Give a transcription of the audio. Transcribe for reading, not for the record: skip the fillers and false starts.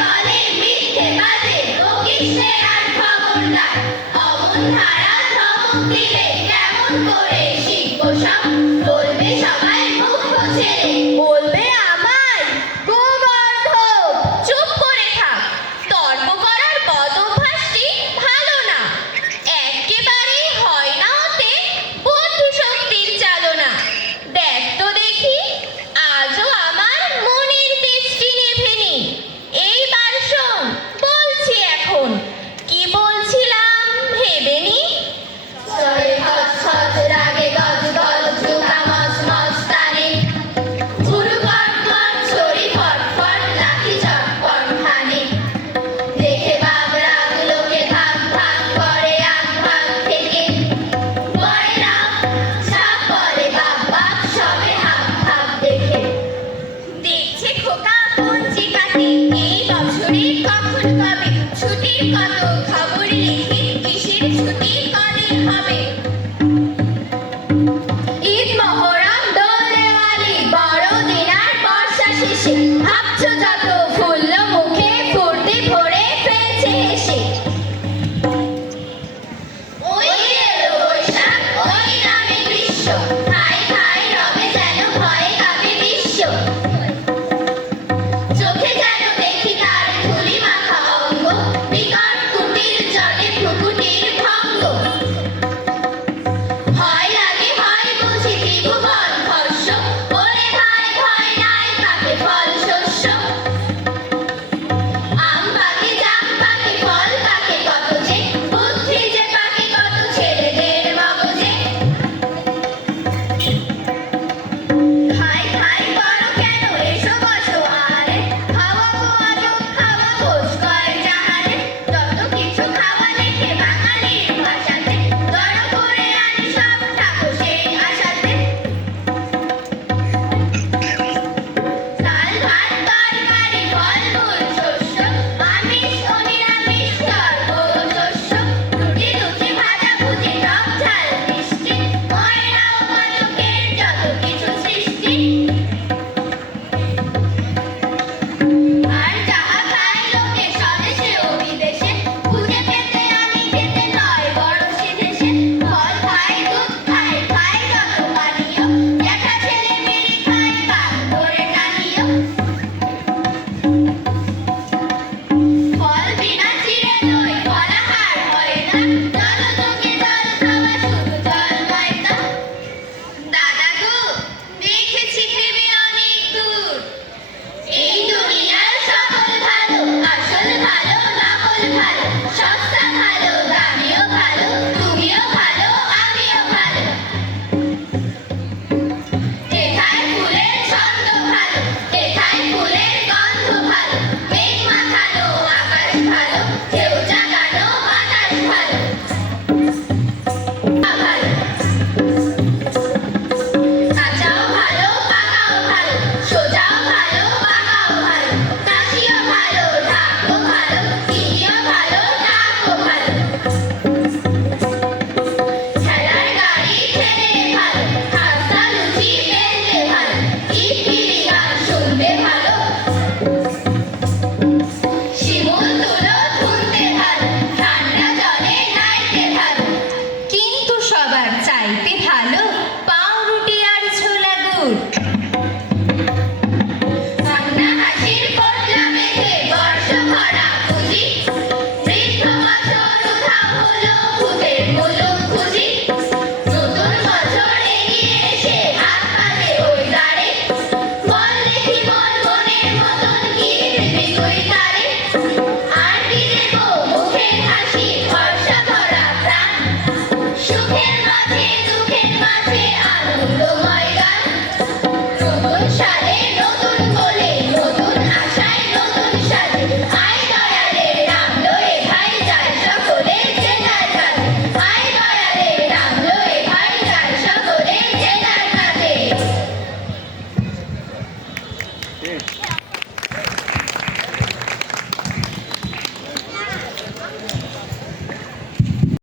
বলে মিথ্যে বাজে বকিসে আর খবরদার অমন ধারা ধমক দিলে কেমন করে শিখবো সব বলবে সবাই মুখ ছেড়ে বলবে আমায় গোবর্ধন চুপ করে থাক তর্ক করার বদ অভ্যাসটি ভালো না একেবারে হয় না ওতে বুদ্ধি শক্তির চালনা দেখ তো দেখি আজও আমার মনের তেজটি নেভেনি এইবার শোন বলছি এখন কি বলছিলাম ভেবে নি চলে খচ খচ রাগে গজ গজ জুতা মচ মচ টানে গুরু কট কট ছড়ি ফট ফট লাঠি চটপট খানে দেখে বাপ রাগ লোকে ভাগ ভাগ করে আগ ভাগ থেকে পরে রাগ ছাপ করে বাপ বাপ সবে হাব হাব দেখে দেখছে খোকা পঞ্চি কাটে এই বছরে কখন কবে ছুটির কত খবর লিখে কিসের ছুটি কদিন হবে ঈদ মহরম দোল দেওয়ালি বড়দিন আর বর্ষা শেষে ভাবছো যত ফুলল মুখে ফুর্তি ভরে ফেলছে হেসে ওই এলো বৈশাখ ওই নামে গ্রীষ্ম ঠাই ঠাই রবে যেন ভয়ে কাঁপে বিশ্ব চোখে যেন দেখি তার ধুলি মাখা অঙ্গ বিকট কুটির জলে ভ্রুকুটির ভঙ্গ ভয় লাগে হয় বুঝি ত্রিভুবন ধর্ষ ওরে ভাই ভয় নাই কাকে ফল শস্য আম পাকে জাম পাকে ফল পাকে কত যে বুদ্ধি যে পাকে কত ছেলেদের মগজে খাই খাই করো কেন এসো বসো আরে খাওয়া আজব খাওয়া খোঁজ করে যাহারে যত কিছু খাওয়া লেখে বাঙালির ভাষাতে জড়ো করে আনি সব থাকো সেই আশাতে ডাল ভাত তরকারি ফলমূল শস্য আমিষ ও নিরামিষ তর্ক ও শস্য রুটি লুচি ভাজা ভুজি টক ঝাল মিষ্টি ময়না ও মজকের যত কিছু সৃষ্টি আর যাহা খায় লোকে স্বদেশে ও বিদেশে খুঁজে পেতে আমি খেতে নয় বড় সিধেছে ফল খাই দুধ খাই খাই যত পানীয় জ্যাঠা ছেলে মেয়ে খাই কান ধরে টানিও ফল বিনা চিড়ে দই ফলাহার হয় না জলযোগে জল খাওয়া শুধু জল ময়দা দাদা গো দেখেছি ভেবে অনেক দূর এই দুনিয়ার সকল ভালো আসল ভালো নকল ভালো